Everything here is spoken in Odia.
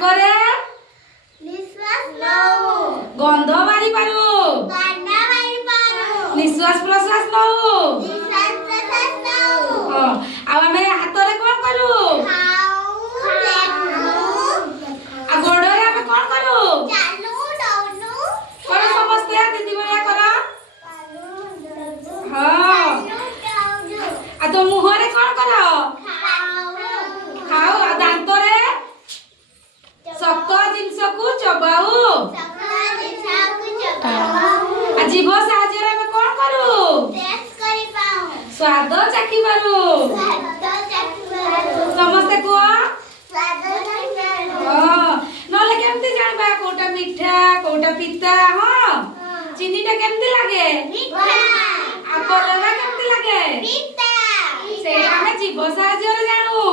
ନାକରେ ନିଶ୍ୱାସ ନଉ ଗନ୍ଧ ବାରି ପାରୁ ଗନ୍ଧ ବାରି ପାରୁ ନିଶ୍ୱାସ ପ୍ରଶ୍ୱାସ ନଉ ନିଶ୍ୱାସ ପ୍ରଶ୍ୱାସ ନଉ ହଁ ଆଉ ଆମେ ହାତରେ କ'ଣ କରୁ ଖାଉ ଦେଖୁ ଆଉ ଗୋଡ଼ରେ ଆମେ କ'ଣ କରୁ ଚାଲୁ ଦୌଡୁ କର ସମସ୍ତେ ଦିଦି ଭଳିଆ କର ହଁ ଆଉ ତ ମୁହଁରେ କ'ଣ କର ଖାଉ ଆଉ ଦାନ୍ତରେ ଶକ୍ତ ଜିନିଷକୁ ଚବାଉ ଆଉ ଜିଭ ସାହାଯ୍ୟରେ ଆମେ କ'ଣ କରୁ ସ୍ୱାଦ ଚାଖିପାରୁ ସମସ୍ତେ କୁହ ନହେଲେ କେମିତି ଜାଣିବା କୋଉଟା ମିଠା କୋଉଟା ପିତା ହଁ ଚିନିଟା କେମିତି ଲାଗେ ଆଉ କଲରା କେମିତି ଲାଗେ ସେଇଟା ଆମେ ଜିଭ ସାହାଯ୍ୟରେ ଜାଣୁ